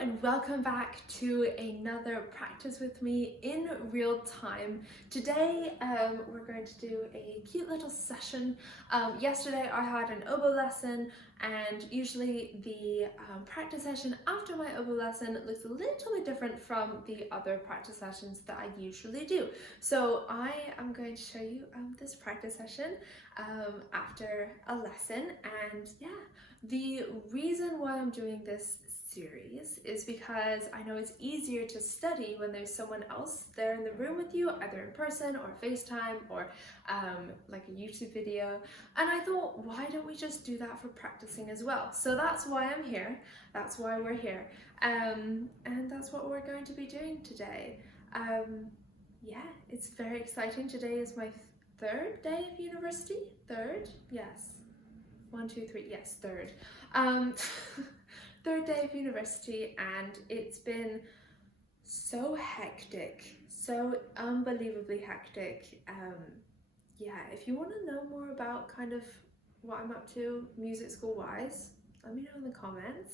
and welcome back to another practice with me in real time. Today we're going to do a cute little session. Yesterday I had an oboe lesson, and usually the practice session after my oboe lesson looks a little bit different from the other practice sessions that I usually do. So I am going to show you this practice session after a lesson, and yeah, the reason why I'm doing this series is because I know it's easier to study when there's someone else there in the room with you, either in person or FaceTime or like a YouTube video. And I thought, why don't we just do that for practicing as well? So that's why I'm here, that's why we're here, and that's what we're going to be doing today. Yeah, it's very exciting. Today is my third day of university. Third? Yes. 1, 2, 3, yes, third. Third day of university, and it's been so hectic, so unbelievably hectic. Yeah, if you want to know more about kind of what I'm up to music school wise, let me know in the comments.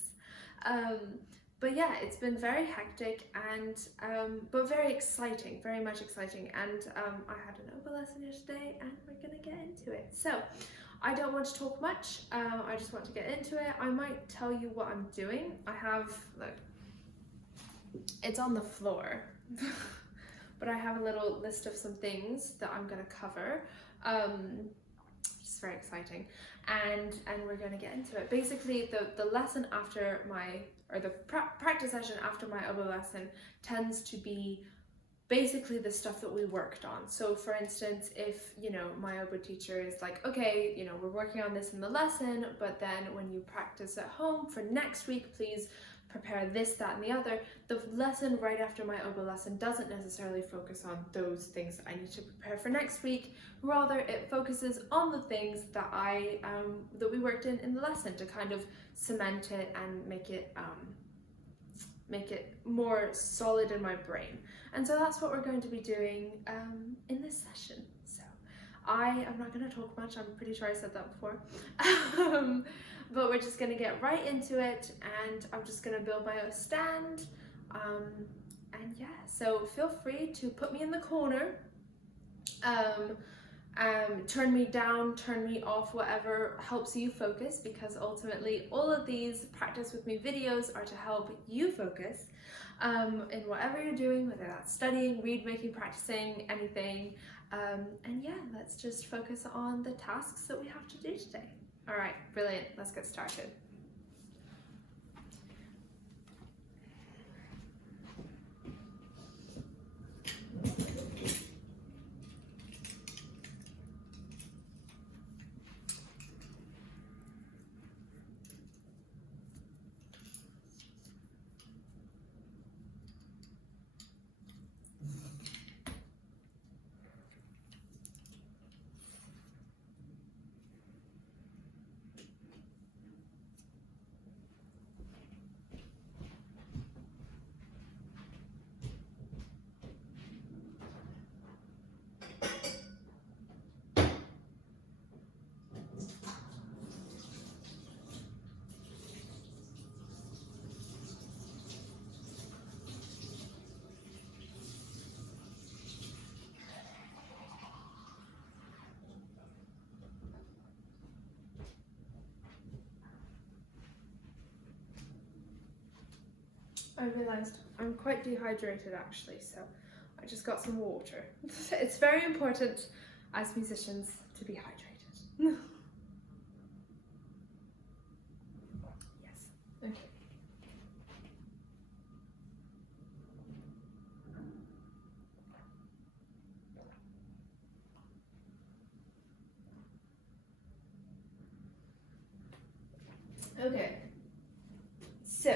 But yeah, it's been very hectic and but very exciting, very much exciting. And I had an oboe lesson yesterday, and we're gonna get into it. So I don't want to talk much, I just want to get into it. I might tell you what I'm doing. I have, look, it's on the floor, but I have a little list of some things that I'm going to cover, which is very exciting, and we're going to get into it. Basically, the lesson after my, or the practice session after my oboe lesson tends to be basically the stuff that we worked on. So for instance, if my oboe teacher is like, okay, we're working on this in the lesson, but then when you practice at home for next week, please prepare this, that, and the other. The lesson right after my oboe lesson doesn't necessarily focus on those things that I need to prepare for next week. Rather, it focuses on the things that that we worked in the lesson to kind of cement it and make it more solid in my brain. And so that's what we're going to be doing in this session. So I am not going to talk much, I'm pretty sure I said that before. But we're just going to get right into it, and I'm just going to build my own stand. And yeah, so feel free to put me in the corner, turn me down, turn me off, whatever helps you focus, because ultimately all of these practice with me videos are to help you focus in whatever you're doing, whether that's studying, read making, practicing, anything. And yeah, let's just focus on the tasks that we have to do today. All right, brilliant, let's get started. I realised I'm quite dehydrated actually, so I just got some water. It's very important as musicians to be hydrated. Yes, okay. Okay, so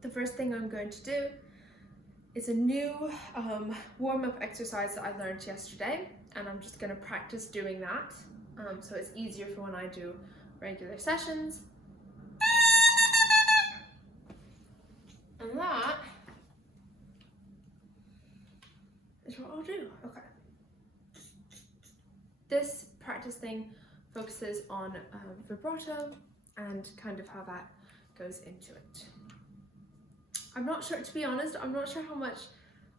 the first thing I'm going to do is a new warm-up exercise that I learned yesterday, and I'm just going to practice doing that so it's easier for when I do regular sessions. And that is what I'll do. Okay. This practice thing focuses on vibrato and kind of how that goes into it. I'm not sure, to be honest, I'm not sure how much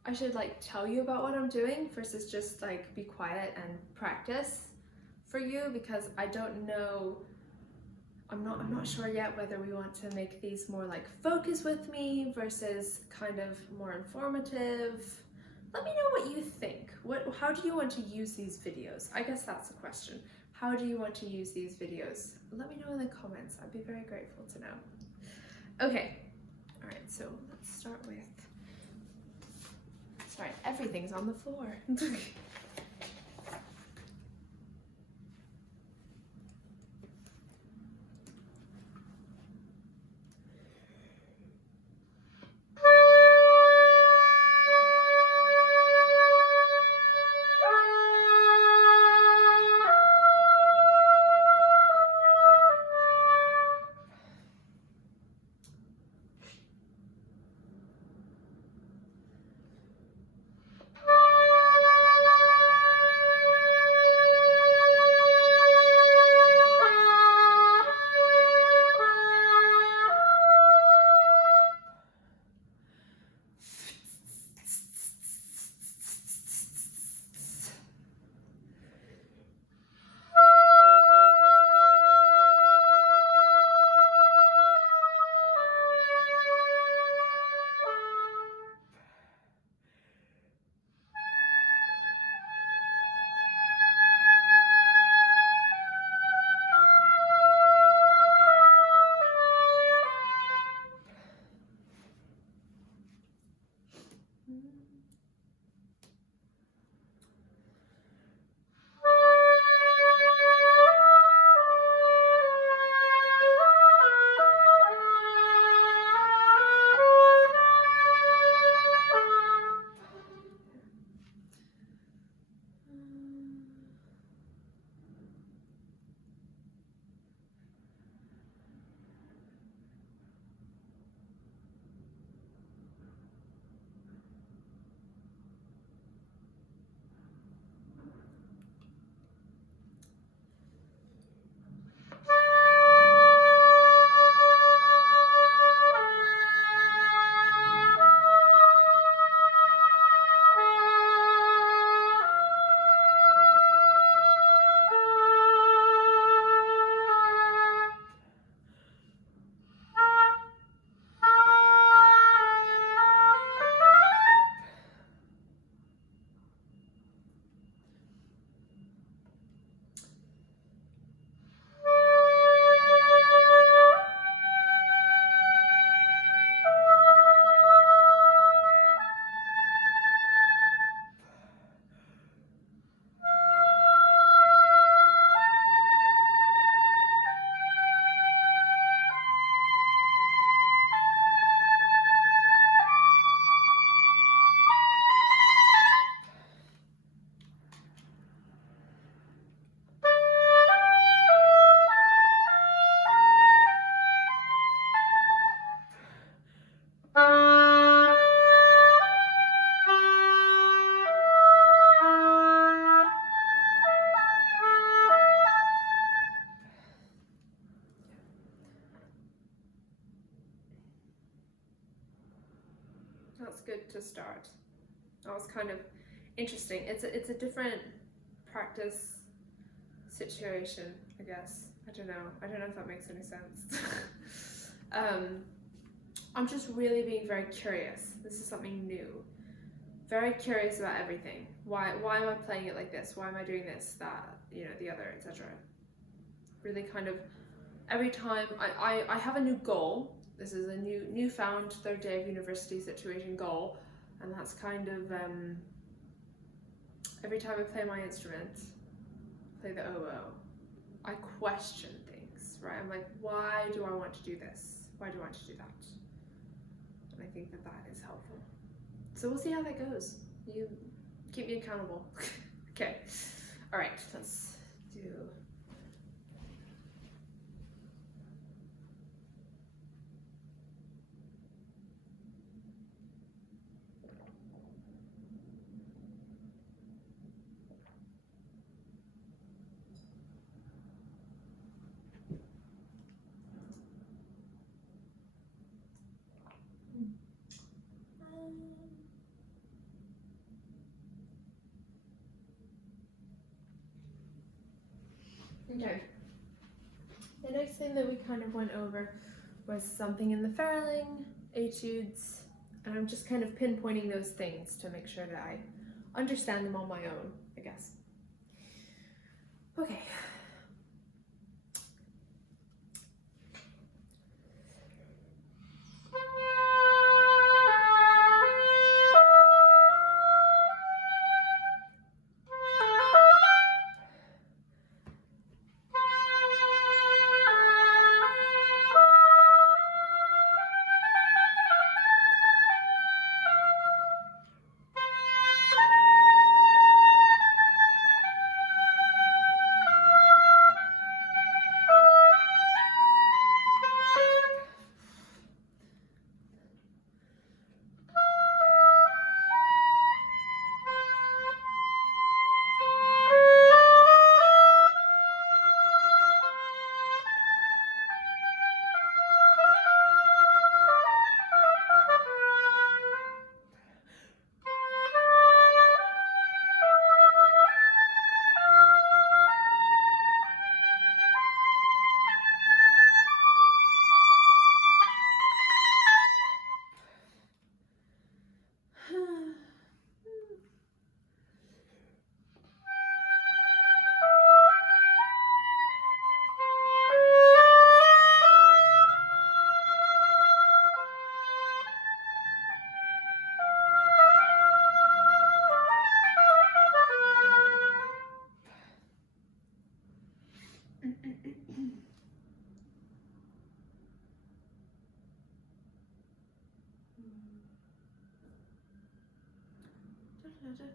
I should like tell you about what I'm doing versus just like be quiet and practice for you, because I don't know, I'm not sure yet whether we want to make these more like focus with me versus kind of more informative. Let me know what you think. How do you want to use these videos? I guess that's the question. How do you want to use these videos? Let me know in the comments. I'd be very grateful to know. Okay, all right, so let's start with, sorry, everything's on the floor. That's good to start. That was kind of interesting. It's a different practice situation, I guess. I don't know if that makes any sense. I'm just really being very curious. This is something new. Very curious about everything. Why am I playing it like this? Why am I doing this, that, the other, etc. Really kind of every time I have a new goal. This is a newfound third day of university situation goal, and that's kind of every time I play my instrument, play the oboe, I question things, right? I'm like, why do I want to do this? Why do I want to do that? And I think that is helpful. So we'll see how that goes. You keep me accountable. Okay. All right, let's do. Okay. The next thing that we kind of went over was something in the Farrelling, etudes, and I'm just kind of pinpointing those things to make sure that I understand them on my own, I guess. Okay.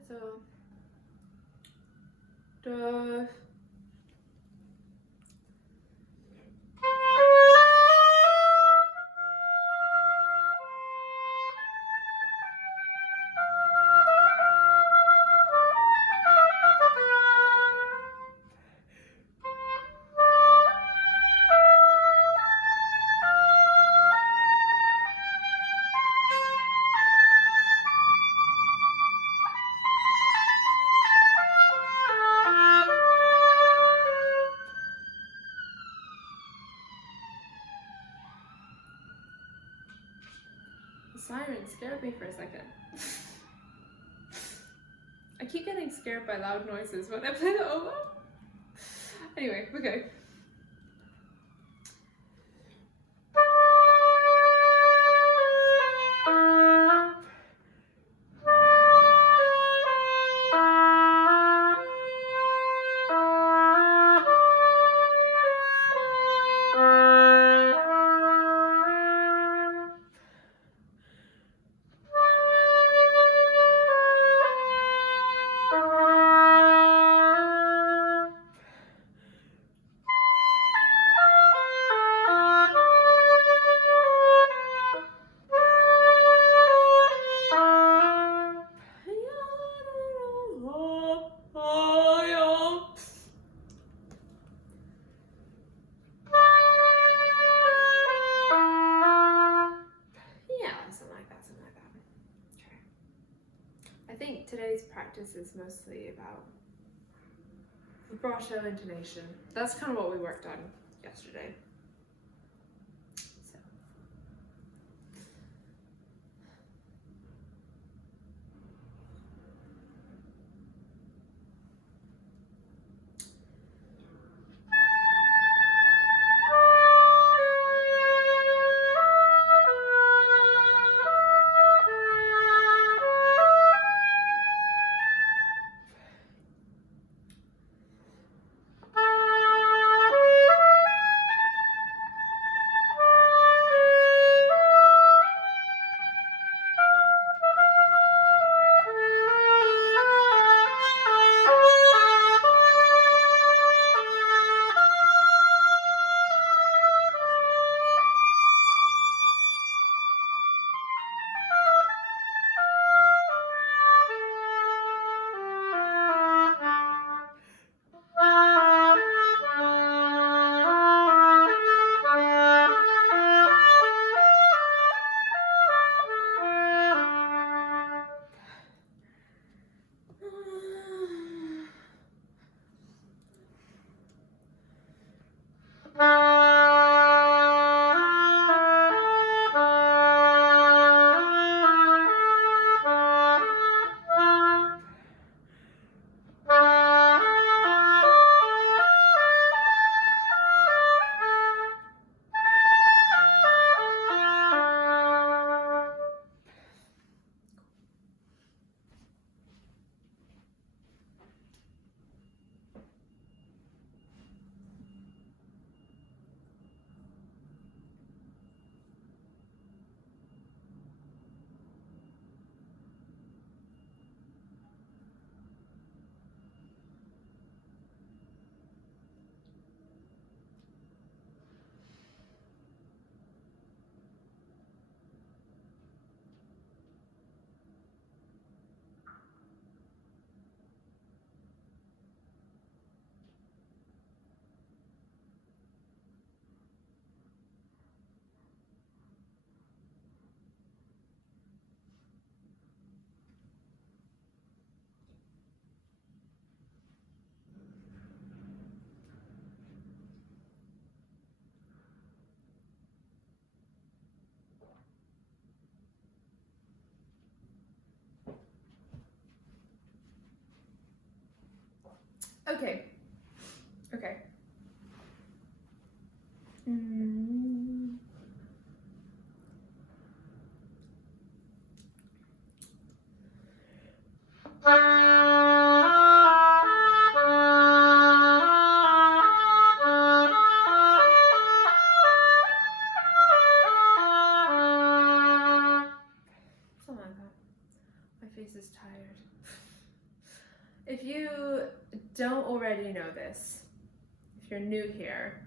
So, duh. The siren scared me for a second. I keep getting scared by loud noises when I play the oboe. Anyway, okay. I think today's practice is mostly about vibrato intonation. That's kind of what we worked on yesterday. So. Okay. Okay. Mm. Something like that. My face is tired. If you don't already know this, if you're new here,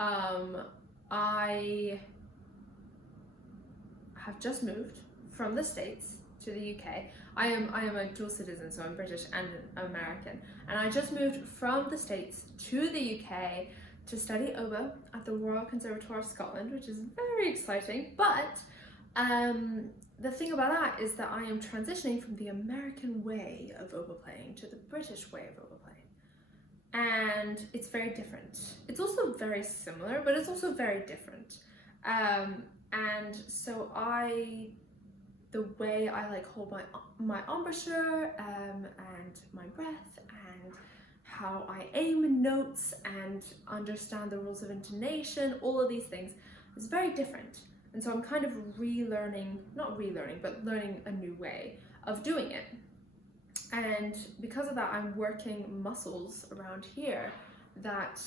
I have just moved from the States to the UK. I am a dual citizen, so I'm British and American. And I just moved from the States to the UK to study oboe at the Royal Conservatoire of Scotland, which is very exciting. But the thing about that is that I am transitioning from the American way of oboe playing to the British way of oboe playing. And it's very different. It's also very similar, but it's also very different. And so the way I like hold my embouchure and my breath and how I aim in notes and understand the rules of intonation, all of these things is very different. And so I'm kind of not relearning, but learning a new way of doing it. And because of that, I'm working muscles around here that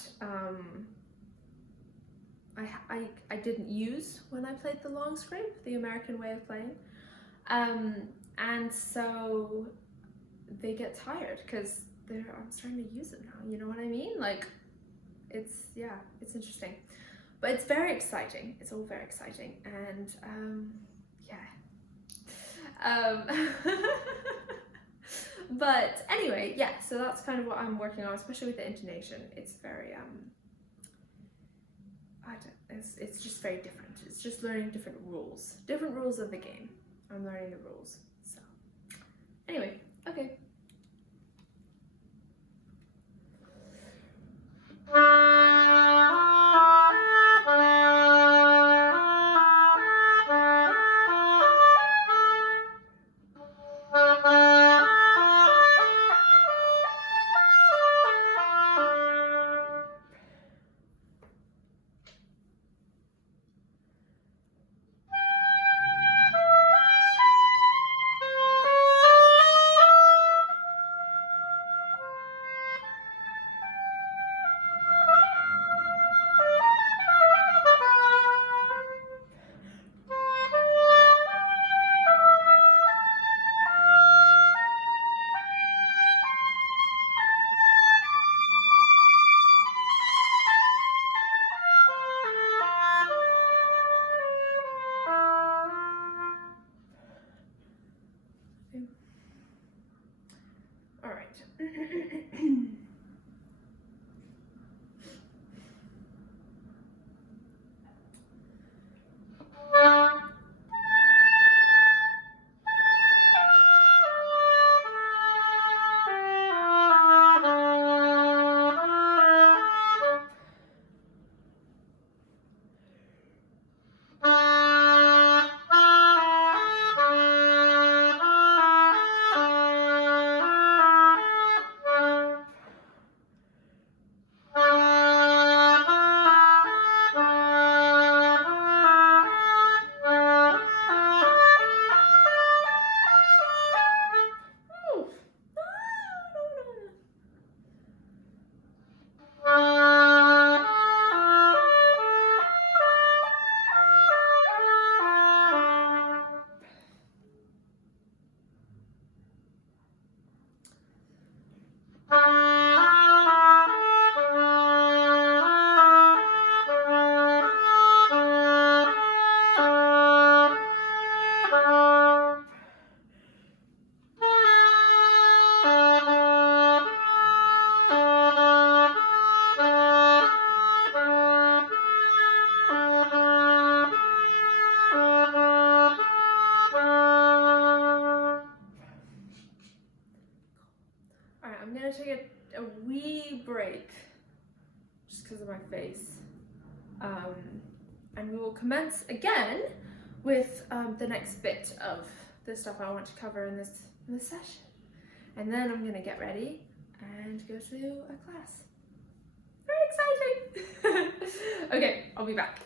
I didn't use when I played the long scrape, the American way of playing. And so they get tired because I'm starting to use them now, you know what I mean? Like, it's interesting. But it's very exciting. It's all very exciting. And but anyway, yeah, so that's kind of what I'm working on, especially with the intonation. It's very it's just very different. It's just learning different rules of the game. I'm learning the rules. So anyway, okay. All right. I'm gonna take a wee break just because of my face, and we will commence again with the next bit of the stuff I want to cover in this session, and then I'm gonna get ready and go to a class. Very exciting! Okay, I'll be back.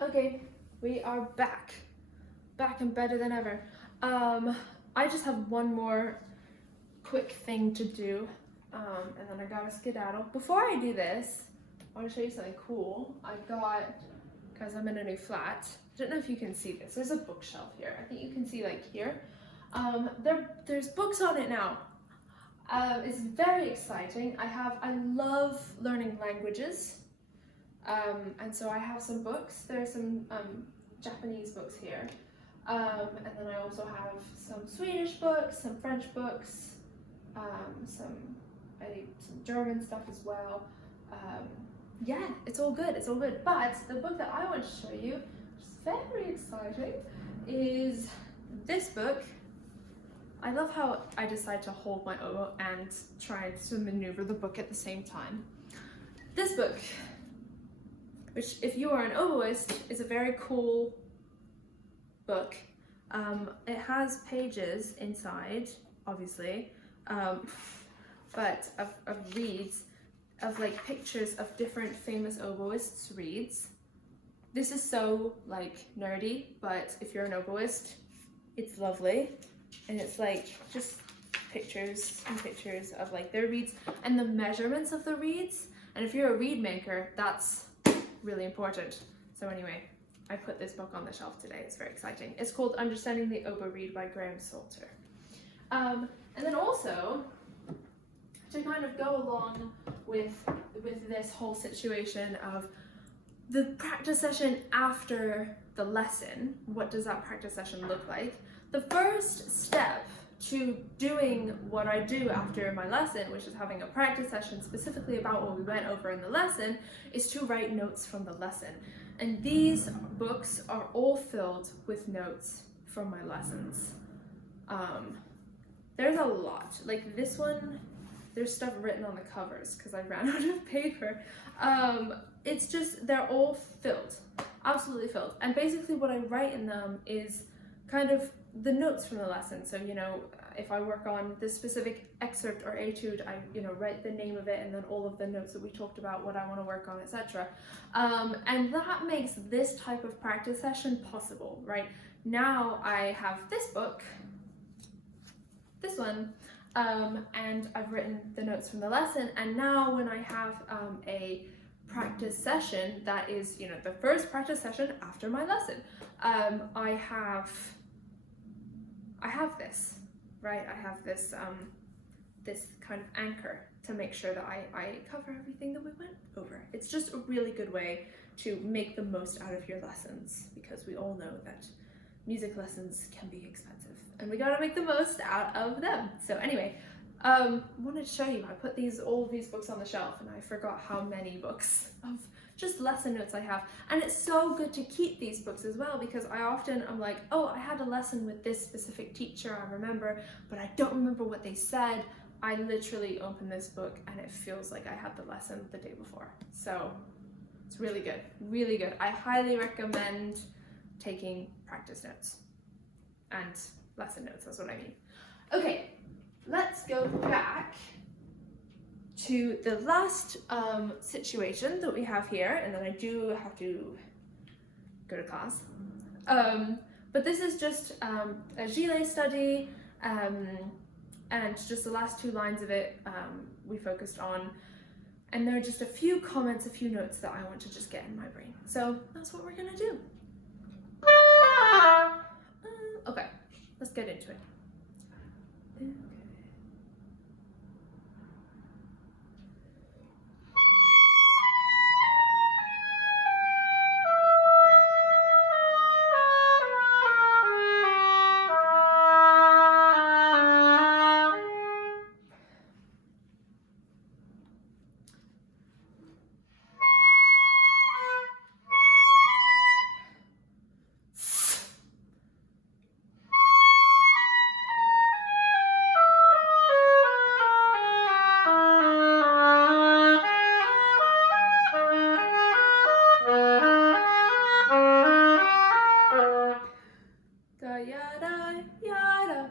Okay, we are back and better than ever. I just have one more quick thing to do, and then I gotta skedaddle. Before I do this, I want to show you something cool. I got, because I'm in a new flat, I don't know if you can see this, there's a bookshelf here. I think you can see like here. There's books on it now. It's very exciting. I love learning languages. And so I have some books. There are some Japanese books here. And then I also have some Swedish books, some French books, some German stuff as well. Yeah, it's all good, it's all good. But the book that I want to show you, which is very exciting, is this book. I love how I decide to hold my oboe and try to maneuver the book at the same time. This book, which if you are an oboist, is a very cool book. It has pages inside, obviously, but of reeds, of like pictures of different famous oboists' reeds. This is so like nerdy, but if you're an oboist, it's lovely. And it's like just pictures and pictures of like their reeds and the measurements of the reeds. And if you're a reed maker, that's really important. So anyway, I put this book on the shelf today. It's very exciting. It's called Understanding the Oboe Reed by Graham Salter. And then also, to kind of go along with this whole situation of the practice session after the lesson, what does that practice session look like? The first step to doing what I do after my lesson, which is having a practice session specifically about what we went over in the lesson, is to write notes from the lesson. And these books are all filled with notes from my lessons. There's a lot. Like this one, there's stuff written on the covers because I ran out of paper. It's just, they're all filled, absolutely filled. And basically what I write in them is kind of the notes from the lesson. So, you know, if I work on this specific excerpt or etude, I, you know, write the name of it and then all of the notes that we talked about, what I want to work on, etc. And that makes this type of practice session possible, right? Now I have this book, this one, and I've written the notes from the lesson, and now when I have a practice session that is, you know, the first practice session after my lesson, I have this, right? I have this this kind of anchor to make sure that I cover everything that we went over. It's just a really good way to make the most out of your lessons, because we all know that music lessons can be expensive and we gotta make the most out of them. So anyway, I wanted to show you, I put all of these books on the shelf and I forgot how many books of just lesson notes I have. And it's so good to keep these books as well, because I'm like, oh, I had a lesson with this specific teacher, I remember, but I don't remember what they said. I literally open this book and it feels like I had the lesson the day before. So it's really good, really good. I highly recommend taking practice notes and lesson notes, that's what I mean. Okay, let's go back to the last situation that we have here, and then I do have to go to class. But this is just a Gillet study, and just the last 2 lines of it we focused on, and there are just a few comments, a few notes that I want to just get in my brain. So that's what we're gonna do. Okay, let's get into it. Okay. Yada yada.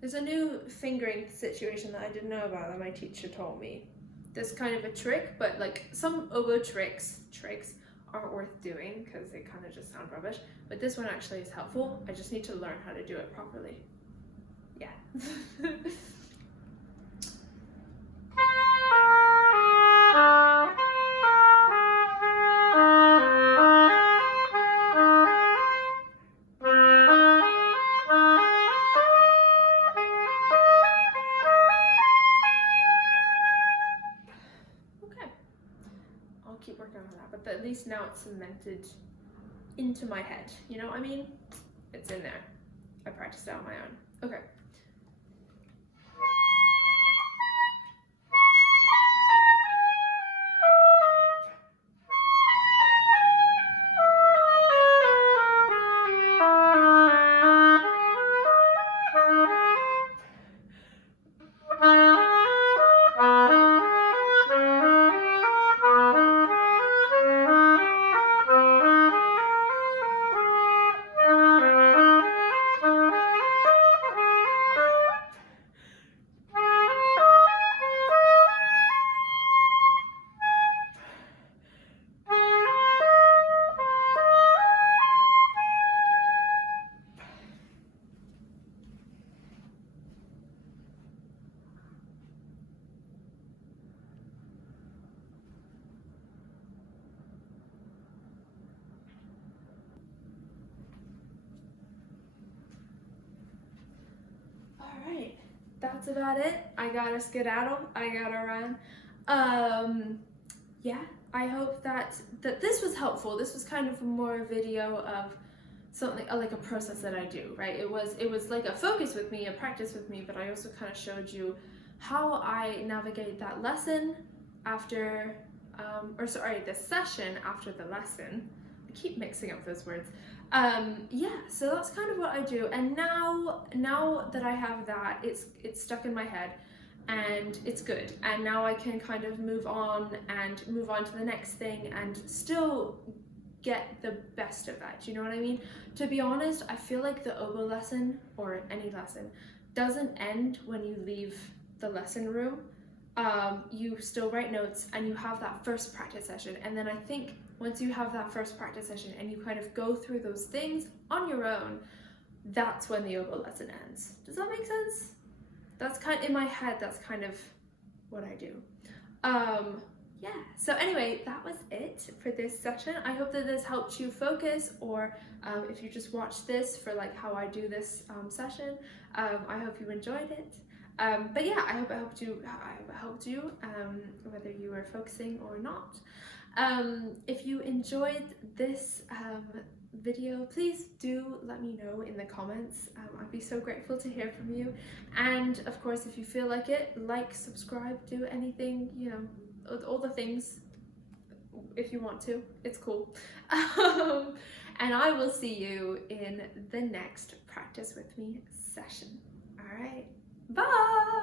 There's a new fingering situation that I didn't know about that my teacher told me. This kind of a trick, but like some oboe tricks aren't worth doing because they kind of just sound rubbish. But this one actually is helpful. I just need to learn how to do it properly. yeah. Okay, I'll keep working on that, but at least now it's cemented into my head. You know what I mean? It's in there. I practiced it on my own. Okay. Alright, that's about it. I gotta skedaddle, I gotta run. Yeah, I hope that this was helpful. This was kind of more a video of something like a process that I do, right? It was like a focus with me, a practice with me, but I also kind of showed you how I navigate that lesson after, the session after the lesson. I keep mixing up those words. Yeah, so that's kind of what I do. And now that I have that, it's stuck in my head and it's good. And now I can kind of move on to the next thing and still get the best of that. Do you know what I mean? To be honest, I feel like the oboe lesson, or any lesson, doesn't end when you leave the lesson room. You still write notes and you have that first practice session, and then I think once you have that first practice session and you kind of go through those things on your own, that's when the oboe lesson ends. Does that make sense? That's kind of, in my head, that's kind of what I do. Yeah, so anyway, that was it for this session. I hope that this helped you focus, or if you just watched this for like how I do this session, I hope you enjoyed it. But yeah, I hope it helped you, whether you were focusing or not. If you enjoyed this video, please do let me know in the comments. I'd be so grateful to hear from you. And of course, if you feel like it, like, subscribe, do anything, you know, all the things if you want to. It's cool. And I will see you in the next Practice With Me session. All right, bye!